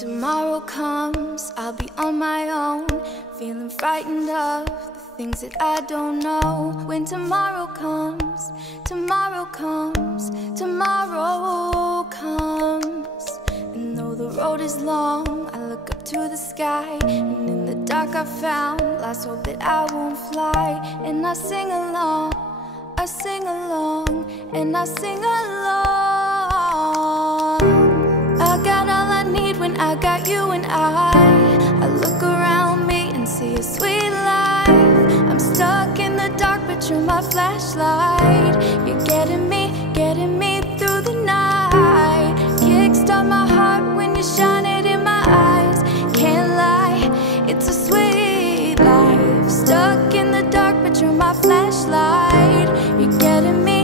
tomorrow comes, I'll be on my own, feeling frightened of the things that I don't know. When tomorrow comes, tomorrow comes, tomorrow comes. And though the road is long, I look up to the sky, and in the dark I found lost hope that I won't fly. And I sing along, I sing along, and I sing along. I got all I need when I got you and I look around me and see a sweet life. I'm stuck in the dark, but you're my flashlight. You're getting me through the night. Kickstart my heart when you shine it in my eyes. Can't lie, it's a sweet life. Stuck in the dark, but you're my flashlight. You're getting me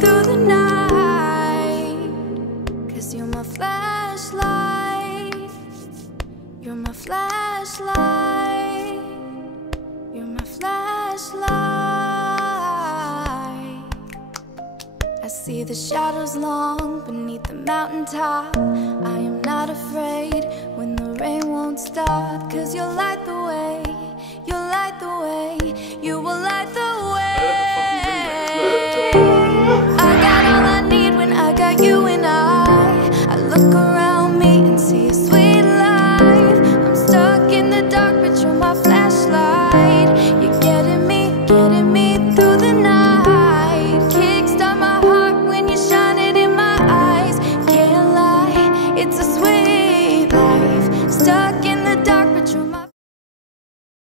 through the night. 'Cause you're my flashlight. You're my flashlight. You're my flashlight. I see the shadows long beneath the mountaintop. I am not afraid when the rain won't stop. 'Cause you'll light the way, you'll light the way, you will light the way.